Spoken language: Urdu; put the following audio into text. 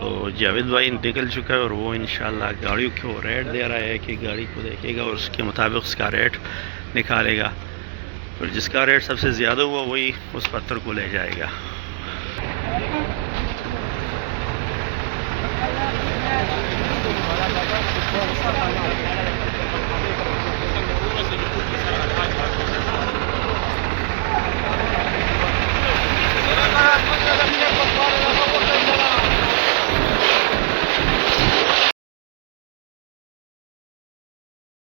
تو جاوید جی بھائی نکل چکا ہے اور وہ انشاءاللہ گاڑیوں کو ریٹ دے رہا ہے کہ گاڑی کو دیکھے گا اور اس کے مطابق اس کا ریٹ نکالے گا اور جس کا ریٹ سب سے زیادہ ہوا وہی اس پتھر کو لے جائے گا